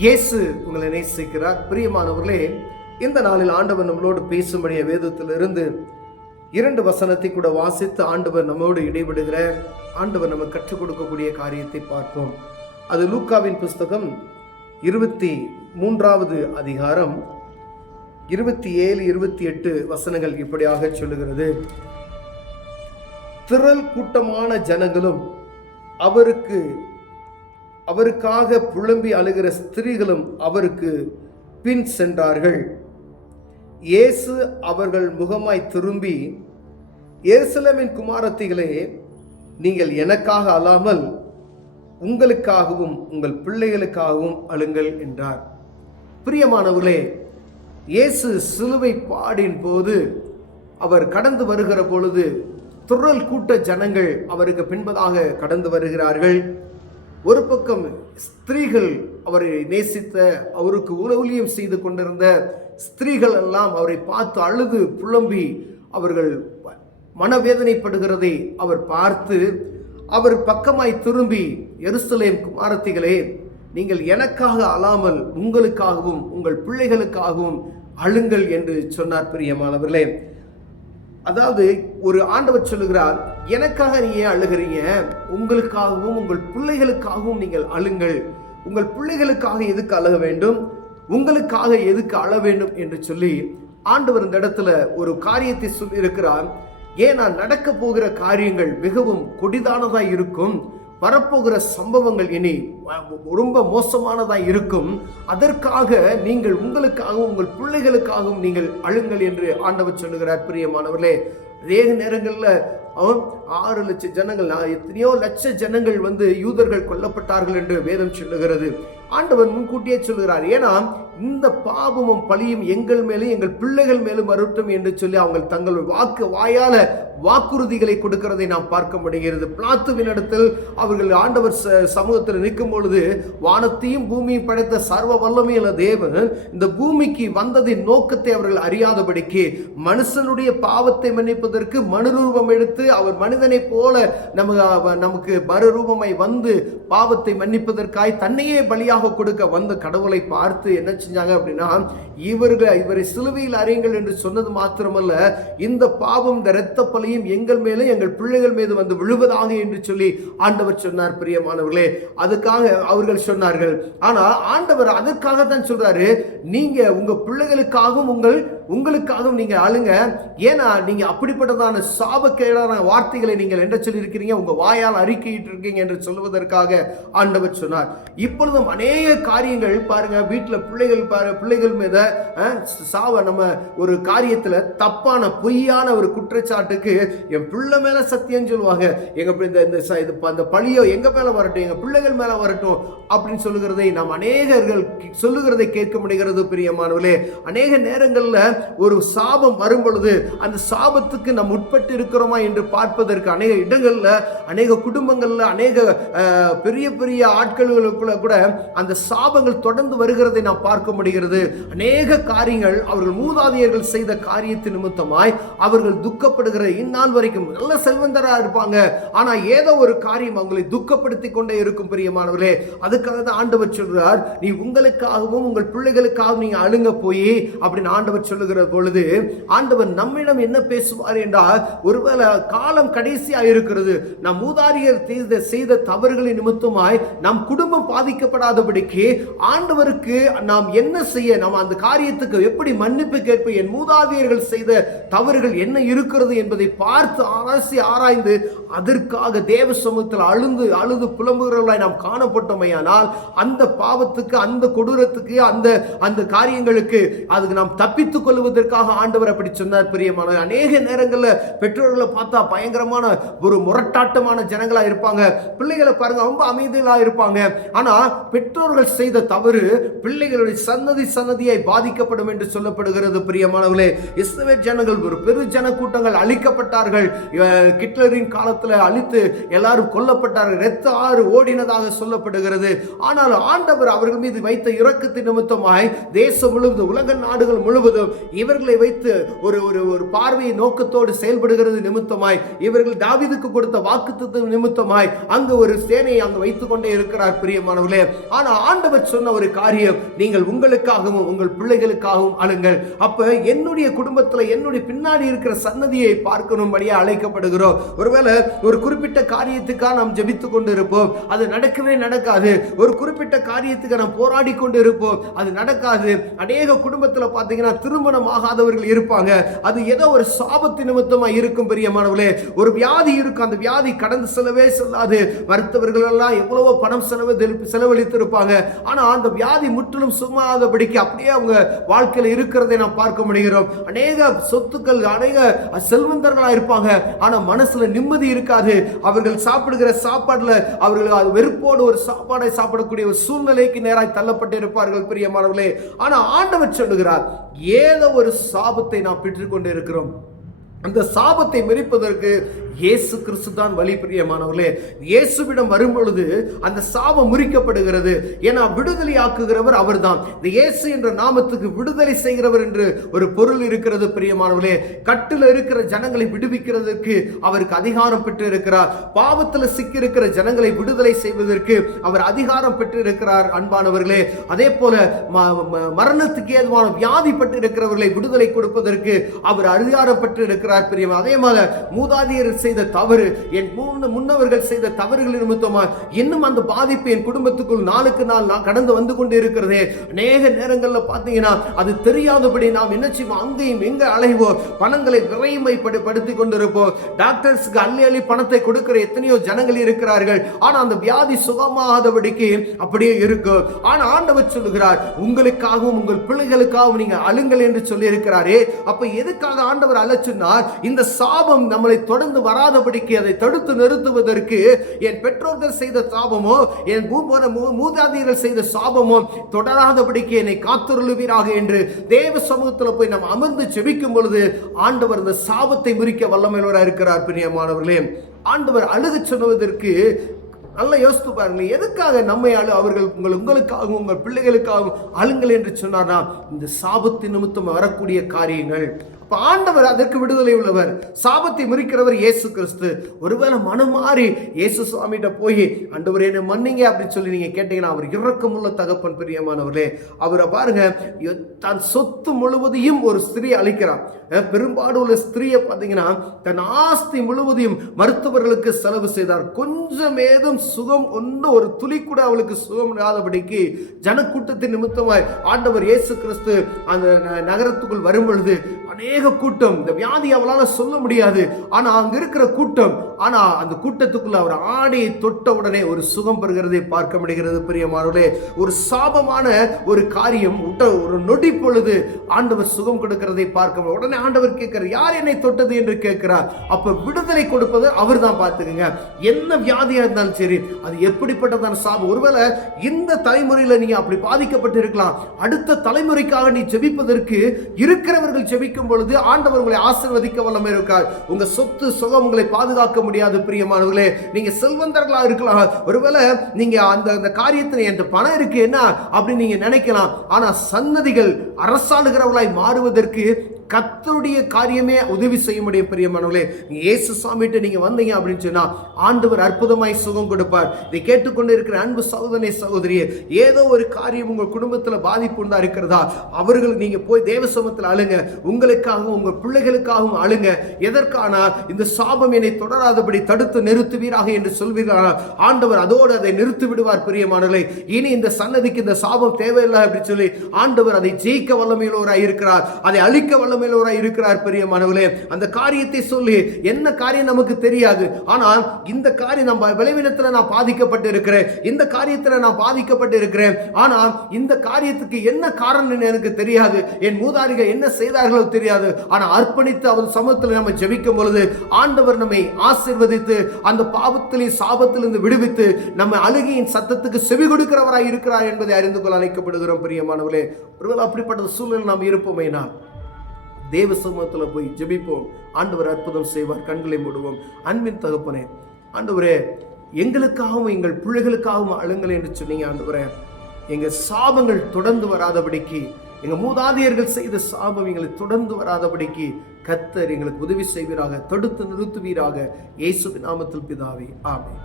இயேசு உங்களை நேசிக்கிறார். பிரியமானவர்களே, இந்த நாளில் ஆண்டவர் நம்மளோடு பேசும்படிய வேதத்திலிருந்து 2 வசனத்தை கூட வாசித்து ஆண்டவர் நம்மோடு இடைவிடுகிற ஆண்டவர் நம்ம கற்றுக் கொடுக்கக்கூடிய காரியத்தை பார்ப்போம். அது லூக்காவின் புஸ்தகம் 23வது அதிகாரம் 27, 28 வசனங்கள் இப்படியாக சொல்லுகிறது. திரள் கூட்டமான ஜனங்களும் அவருக்காக புலம்பி அழுகிற ஸ்திரீகளும் அவருக்கு பின் சென்றார்கள். இயேசு அவர்கள் முகமாய் திரும்பி, எருசலேமின் குமாரத்திகளே, நீங்கள் எனக்காக அல்லாமல் உங்களுக்காகவும் உங்கள் பிள்ளைகளுக்காகவும் அழுங்கள் என்றார். பிரியமானவர்களே, இயேசு சிலுவை பாடின் போது அவர் கடந்து வருகிற பொழுது திரள் கூட்ட ஜனங்கள் அவருக்கு பின்பதாக கடந்து வருகிறார்கள். ஒரு பக்கம் ஸ்திரீகள் அவரை நேசித்த, அவருக்கு ஊழியம் செய்து கொண்டிருந்த ஸ்திரீகள் எல்லாம் அவரை பார்த்து அழுது புலம்பி அவர்கள் மனவேதனைப்படுகிறதை அவர் பார்த்து அவர் பக்கமாய் திரும்பி, எருசலேம் குமாரத்திகளே, நீங்கள் எனக்காக அல்லாமல் உங்களுக்காகவும் உங்கள் பிள்ளைகளுக்காகவும் அழுங்கள் என்று சொன்னார். பிரியமானவர்களே, அதாவது ஒரு ஆண்டவர் சொல்லுகிறார், எனக்காக நீ ஏன் அழுகிறீங்க? உங்களுக்காகவும் உங்கள் பிள்ளைகளுக்காகவும் நீங்கள் அழுங்கள். உங்கள் பிள்ளைகளுக்காக எதுக்கு அழக வேண்டும், உங்களுக்காக எதுக்கு அழ வேண்டும் என்று சொல்லி ஆண்டவர் இந்த இடத்துல ஒரு காரியத்தை சொல்லி இருக்கிறார். ஏன்னா நடக்க போகிற காரியங்கள் மிகவும் கொடிதானதாக இருக்கும். வரப்போகிற சம்பவங்கள் இனி ரொம்ப மோசமானதாக இருக்கும். அதற்காக நீங்கள் உங்களுக்காகவும் உங்கள் பிள்ளைகளுக்காகவும் நீங்கள் அழுங்கள் என்று ஆண்டவர் சொல்லுகிறார். பிரியமானவர்களே, அநேக நேரங்களில் 6 லட்சம் ஜனங்கள், எத்தனையோ லட்ச ஜனங்கள் யூதர்கள் கொல்லப்பட்டார்கள் என்று வேதம் சொல்லுகிறது. ஆண்டவர் முன்கூட்டியே சொல்லுகிறார், ஏன்னா இந்த பாவமும் பழியும் எங்கள் மேலும் எங்கள் பிள்ளைகள் மேலும் வரட்டும் என்று சொல்லி அவங்க தங்கள் வாயால வாக்குறுதிகளை கொடுக்கிறதை நாம் பார்க்க முடிகிறது. பிலாத்துவின் இடத்தில் அவர்கள் ஆண்டவர் சமூகத்தில் நிற்கும் பொழுது, வானத்தையும் பூமியும் படைத்த சர்வ வல்லமையுள்ள தேவன் இந்த பூமிக்கு வந்ததின் நோக்கத்தை அவர்கள் அறியாதபடிக்கு மனுஷனுடைய பாவத்தை மன்னிப்பதற்கு மனுரூபம் எடுத்து அவர் மனிதனை போல நமக்கு மறுரூபமாய் வந்து பாவத்தை மன்னிப்பதற்காய் தன்னையே பலியாக கொடுக்க வந்த கடவுளை பார்த்து என்ன செஞ்சாங்க அப்படின்னா, இவரை சிலுவையில் அறையுங்கள் என்று சொன்னது மாத்திரமல்ல, இந்த பாவம், இந்த இரத்த பலியும் எங்கள் மேலே எங்கள் பிள்ளைகள் மீது வந்து விழுவதாக என்று சொல்லி ஆண்டவர் சொன்னார். பிரியமானவர்களே, அதுக்காக அவர்கள் சொன்னார்கள். ஆனா ஆண்டவர் அதற்காக தான் சொல்றாரு, நீங்க உங்க பிள்ளைகளுக்காகவும் உங்களுக்காகவும் நீங்க அழுங்க. ஏன்னா நீங்க அப்படிப்பட்டதான சாபக்கேடான வார்த்தைகளை நீங்கள் என்ன சொல்லி இருக்கிறீங்க, உங்க வாயால் அறிக்கையிட்டு இருக்கீங்க என்று சொல்வதற்காக ஆண்டவர் சொன்னார். இப்பொழுதும் அநேக காரியங்கள் பாருங்க, வீட்டில் பிள்ளைகள் மீத நம்ம ஒரு காரியத்துல தப்பான பொய்யான ஒரு குற்றச்சாட்டுக்கு என் பிள்ளை மேல சத்தியம் சொல்லுவாங்க, இந்த பழியோ எங்க மேல வரட்டும், எங்க பிள்ளைகள் மேல வரட்டும் அப்படின்னு சொல்லுகிறதை நாம் அநேகர்கள் சொல்லுகிறதை கேட்க முடிகிறது. பிரியமானவர்களே, அநேக நேரங்கள்ல ஒரு சாபம் வரும் பொழுது அந்த சாபத்துக்கு நாம் உட்பட்டு இருக்கிறோமா என்று பார்ப்பதற்கு அநேக இடங்கள்ல, அநேக குடும்பங்கள்ல, அநேக பெரிய பெரிய ஆட்களுக்குள்ள கூட அந்த சாபங்கள் தொடர்ந்து வருகிறதை நாம் பார்க்க முடிகிறது. அநேக காரியங்கள் அவர்கள் மூதாதையர்கள் செய்த காரியத்தின் நிமித்தமாய் அவர்கள் துக்கப்படுகிற இந்நாள் வரைக்கும் நல்ல செல்வந்தரா இருப்பாங்க, ஆனா ஏதோ ஒரு காரியம் அவங்களை துக்கப்படுத்தி கொண்டே இருக்கும். பிரியமானவர்களே, அதுக்காக தான் ஆண்டவர் சொல்றார், நீ உங்களுக்காகவும் உங்கள் பிள்ளைகளுக்காகவும் நீங்க அழுங்க போய் அப்படின்னு ஆண்டவர் சொல்லுகிற பொழுது, ஆண்டவர் நம்மிடம் என்ன பேசுவார் என்றால், ஒருவேளை காலம் கடைசியா இருக்கிறது, நம் மூதாதையர் செய்த தவறுகளின் நிமித்தமாய் நம் குடும்பம் பாதிக்கப்படாதபடிக்கு ஆண்டவருக்கு நாம் என்ன செய்ய, நாம் அந்த காரியத்துக்கு எப்படி மன்னிப்பு கேட்ப, என் மூதாதையர்கள் செய்த தவறுகள் என்ன இருக்கிறது என்பதை பார்த்து அரசி ஆராய்ந்து அதற்காக தேவ சமூகத்தில் அழுது புலம்புகிறவர்களாய் நாம் காணப்பட்டோமையானால் அந்த பாவத்துக்கு, அந்த கொடூரத்துக்கு, அந்த காரியங்களுக்கு அதுக்கு நாம் தப்பித்துக் கொள்வதற்காக ஆண்டவர் அப்படி சொன்னார். பிரியமான, அநேக நேரங்களில் பெற்றோர்களை பார்த்தா பயங்கரமான ஒரு முரட்டாட்டமான ஜனங்களா இருப்பாங்க. பிள்ளைகளை பாருங்க, ரொம்ப அமைதியா இருப்பாங்க. ஆனா பெற்றோர்கள் செய்த தவறு பிள்ளைகளுடைய சன்னதியை பாதிக்கப்படும் என்று சொல்லப்படுகிறது. பிரியமானவர்களே, இஸ்ரவேல் ஜனங்கள் ஒரு பெரு ஜன கூட்டங்கள் அழிக்கப்பட்டார்கள். ஹிட்லரின் காலத்தில் காலத்துல அழித்து எல்லாரும் கொல்லப்பட்டார்கள், இரத்த ஆறு ஓடினதாக சொல்லப்படுகிறது. ஆனால் ஆண்டவர் அவர்கள் மீது வைத்த இரக்கத்தின் நிமித்தமாய் தேசம் முழுவதும், உலக நாடுகள் முழுவதும் இவர்களை வைத்து ஒரு ஒரு பார்வையை நோக்கத்தோடு செயல்படுகிறது நிமித்தமாய், இவர்கள் தாவீதுக்கு கொடுத்த வாக்குத்தத்தம் நிமித்தமாய் அங்கு ஒரு சேனையை அங்கு வைத்துக் கொண்டே இருக்கிறார் பிரியமானவர்களே. ஆனா ஆண்டவர் சொன்ன ஒரு காரியம், நீங்கள் உங்களுக்காகவும் உங்கள் பிள்ளைகளுக்காகவும் அழுங்கள். அப்ப என்னுடைய குடும்பத்துல என்னுடைய பின்னாடி இருக்கிற சன்னதியை பார்க்கணும்படியா அழைக்கப்படுகிறோம். ஒருவேளை ஒரு குறிப்பிட்ட காரியத்துக்காக நாம் ஜெபித்துக் கொண்டு இருப்போம், அது நடக்கவே நடக்காது. ஒரு குறிப்பிட்ட காரியத்துக்கு நாம் போராடி கொண்டு இருப்போம், அது நடக்காது. அநேக குடும்பத்துல பாத்தீங்கன்னா திருமணம் ஆகாதவர்கள் இருப்பாங்க, அது ஏதோ ஒரு சாபத்து நிமித்தமா இருக்கும் பிரியமானவர்களே. ஒரு வியாதி இருக்கும், அந்த வியாதி கடந்து செல்லவே செல்லாது. மருத்துவர்கள் எல்லாம் எவ்வளவோ பணம் செலவழித்து இருப்பாங்க, ஆனா அந்த வியாதி முற்றிலும் சும்மாதபடிக்கு அப்படியே அவங்க வாழ்க்கையில் இருக்கிறதை நாம் பார்க்க முடிகிறோம். அநேக சொத்துக்கள், அநேக செல்வந்தர்களா இருப்பாங்க, ஆனா மனசுல நிம்மதி இருக்காது. அவர்கள் சாப்பிடுகிற சாப்பாடுல அவர்கள் வெறுப்போடு ஒரு சாப்பாடை சாப்பிடக்கூடிய ஒரு சூழ்நிலைக்கு நேராய் தள்ளப்பட்டு இருப்பார்கள் பிரியமானவர்களே. ஆனா ஆண்டவர் சொல்லுகிறார், ஏதோ ஒரு சாபத்தை நாம் பெற்றுக் கொண்டு இருக்கிறோம். அந்த சாபத்தை மிரிப்பதற்கு இயேசு கிறிஸ்து தான் வழி பிரியமானவர்களே. இயேசுவிடம் வரும் பொழுது அந்த சாபம் முறிக்கப்படுகிறது. ஏன்னா விடுதலை ஆக்குகிறவர் அவர் தான். இந்த இயேசு என்ற நாமத்துக்கு விடுதலை செய்கிறவர் என்று ஒரு பொருள் இருக்கிறது பிரியமானவர்களே. கட்டில் இருக்கிற ஜனங்களை விடுவிக்கிறதற்கு அவருக்கு அதிகாரம் பெற்று இருக்கிறார். பாவத்தில் சிக்கி இருக்கிற ஜனங்களை விடுதலை செய்வதற்கு அவர் அதிகாரம் பெற்று இருக்கிறார் அன்பானவர்களே. அதே போல மரணத்துக்கு ஏதுவான வியாதி பட்டு இருக்கிறவர்களை விடுதலை கொடுப்பதற்கு அவர் அதிகாரம் பெற்று இருக்கிறார் பிரியமா. அதே மாதிரி மூதாதையர் செய்த தவறு, என் முன்னவர்கள் செய்த தவறுகள் நிமித்தமா இன்னும் அந்த பாதிப்பு என் குடும்பத்துக்குள் நாளுக்கு நாள் கடந்து வந்து கொண்டு இருக்கிறதே. அநேக நேரங்களில் பார்த்தீங்கன்னா அது தெரியாதபடி நாம் என்ன செய்வோம், அங்கேயும் எங்க அலைவோம், பணங்களை விரைமைப்படுத்திக் கொண்டிருப்போம். டாக்டர்ஸ்க்கு அள்ளி அள்ளி பணத்தை கொடுக்கிற எத்தனையோ ஜனங்கள் இருக்கிறார்கள், ஆனா அந்த வியாதி சுகமாகாதபடிக்கு அப்படியே இருக்கும். ஆனா ஆண்டவர் சொல்லுகிறார், உங்களுக்காகவும் உங்கள் பிள்ளைகளுக்காகவும் நீங்க அழுங்கள் என்று சொல்லி இருக்கிறாரே. அப்ப எதுக்காக ஆண்டவர் அழைச்சுனார்? இந்த சாபம் நம்மளை தொடர்ந்து வராதபடிக்கு அதை தடுத்து நிறுத்துவதற்கு, என் பெற்றோர்கள் செய்த சாபமோ என் மூதாதையர்கள் செய்த சாபமோ தொடராதபடிக்கு என்னை காத்துருளுவீராக என்று தேவ சமூகத்தில் போய் நாம் அமர்ந்து ஜெபிக்கும் பொழுது ஆண்டவர் இந்த சாபத்தை முறிக்க வல்லமையுள்ளவராக இருக்கிறார் பிரியமானவர்களே. ஆண்டவர் அழுக சொன்னதற்கு நல்லா யோசித்து பாருங்க, எதுக்காக நம்மை அவர்கள் உங்களுக்காகவும் உங்கள் பிள்ளைகளுக்காகவும் அழுங்கள் என்று சொன்னார்னா, இந்த சாபத்தின் நிமித்தம் வரக்கூடிய காரியங்கள். ஆண்டவர் அதற்கு விடுதலை உள்ளவர், சாபத்தை முறிக்கிறவர் இயேசு கிறிஸ்து. ஒருவேளை மனம் மாறி இயேசு சுவாமிகிட்ட போய் ஆண்டவர் என்னை மன்னிங்க அப்படின்னு சொல்லி நீங்க கேட்டீங்கன்னா, அவர் இரக்கமுள்ள தகப்பன் பிரியமானவர்களே. அவரை பாருங்க, தன் சொத்து முழுவதையும் ஒரு ஸ்திரீ அளிக்கிறார். பெரும்பாடு உள்ள ஸ்திரீயை பார்த்தீங்கன்னா தன் ஆஸ்தி முழுவதையும் மருத்துவர்களுக்கு செலவு செய்தார். கொஞ்சம் ஏதும் சுகம் ஒன்று, ஒரு துளி கூட அவளுக்கு சுகம் இல்லாதபடிக்கு ஜனக்கூட்டத்தின் நிமித்தமாய் ஆண்டவர் இயேசு கிறிஸ்து அந்த நகரத்துக்குள் வரும் பொழுது அநேக கூட்டம், இந்த வியாதி அவளால சொல்ல முடியாது, ஆனா அங்க இருக்கிற கூட்டம், ஆனா அந்த கூட்டத்துக்குள்ள அவர் ஆடையை தொட்ட உடனே ஒரு சுகம் பெறுகிறதை பார்க்க முடிகிறது பிரியமானவர்களே. ஒரு சாபமான ஒரு காரியம் ஒரு நொடி பொழுது ஆண்டவர் சுகம் கொடுக்கிறதை பார்க்க உடனே ஆண்டவர் கேட்கிறார், யார் என்னை தொட்டது என்று கேட்கிறார். அப்ப விடுதலை கொடுப்பது அவர் தான். பார்த்துக்கங்க, என்ன வியாதியா இருந்தாலும் சரி, அது எப்படிப்பட்டதான சாபம். ஒருவேளை இந்த தலைமுறையில நீங்க அப்படி பாதிக்கப்பட்டு இருக்கலாம், அடுத்த தலைமுறைக்காக நீ ஜெபிப்பதற்கு இருக்கிறவர்கள் ஜெபிக்கும் பொழுது ஆண்டவர் உங்களை ஆசீர்வதிக்க வல்லமை இருக்கார். உங்க சொத்து சுகம் உங்களை பாதுகாக்க முடியாது பிரியமானவர்களே. நீங்க செல்வந்தர்களா இருக்கலாம், ஒருவேளை நீங்க அந்த காரியத்தில் என்ற பணம் இருக்கு என்ன அப்படின்னு நீங்க நினைக்கலாம், ஆனா சன்னதிகள் அரசாளுகிறவர்களாய் மாறுவதற்கு கர்த்தருடைய காரியமே உதவி செய்ய முடியும் பிரியமானவர்களே. இயேசு சுவாமிகிட்ட நீங்க வந்தீங்க அப்படின்னு சொன்னா ஆண்டவர் அற்புதமாய் சுகம் கொடுப்பார். இதை கேட்டுக்கொண்டு இருக்கிற அன்பு சகோதரனே சகோதரியே, ஏதோ ஒரு காரியம் உங்க குடும்பத்துல பாதிப்பு உண்டா இருக்கிறதா, அவர்கள் நீங்க போய் தேவ சமூகத்தில் அழுங்க, உங்களுக்காகவும் உங்க பிள்ளைகளுக்காகவும் அழுங்க. எதற்கான இந்த சாபம் என்னை தொடராதபடி தடுத்து நிறுத்துவீராக என்று சொல்வீர்கள், ஆண்டவர் அதோடு அதை நிறுத்தி விடுவார் பிரியமானவர்களே. இனி இந்த சன்னதிக்கு இந்த சாபம் தேவையில்லை அப்படின்னு சொல்லி ஆண்டவர் அதை ஜெயிக்க வல்லமையுள்ளவராய் இருக்கிறார், அதை அழிக்க வல்லமை இருக்கிறார் பிரியமானவர்களே. அந்த காரியத்தை சொல்லி என்ன காரியம் நமக்கு தெரியாது, ஆனால் இந்த காரியம் நம்ம பலவீனத்தில் நான் பாதிக்கப்பட்டு இருக்கிறேன், இந்த காரியத்தில் நான் பாதிக்கப்பட்டு இருக்கிறேன், ஆனால் இந்த காரியத்துக்கு என்ன காரணம் எனக்கு தெரியாது, என் மூதாதையர்கள் என்ன செய்தார்களோ தெரியாது, ஆனால் அர்ப்பணித்து அவர் சமூகத்தில் நம்ம ஜெபிக்கும் பொழுது ஆண்டவர் நம்மை ஆசீர்வதித்து அந்த பாவத்திலே சாபத்திலிருந்து விடுவித்து நம்ம அழுகையின் சத்தத்துக்கு செவி கொடுக்கிறவராய் இருக்கிறார் என்பதை அறிந்து கொள்ள அழைக்கப்படுகிறோம் பிரியமானவர்களே. ஒருவேளை அப்படிப்பட்ட சூழலில் நாம் இருப்போமேனா தேவ சமூகத்தில் போய் ஜெபிப்போம். ஆண்டவர் அற்புதம் செய்வார். கண்களை மூடுவோம். அன்பின் தகப்பனே, ஆண்டவரே, எங்களுக்காகவும் எங்கள் பிள்ளைகளுக்காகவும் அழுங்கள் என்று சொன்னீங்க. ஆண்டவரே, எங்கள் சாபங்கள் தொடர்ந்து வராதபடிக்கு, எங்கள் மூதாதையர்கள் செய்த சாபம் எங்களை தொடர்ந்து வராதபடிக்கு கர்த்தர் எங்களுக்கு உதவி செய்வீராக, தடுத்து நிறுத்துவீராக. இயேசுவின் நாமத்தில் பிதாவே, ஆமென்.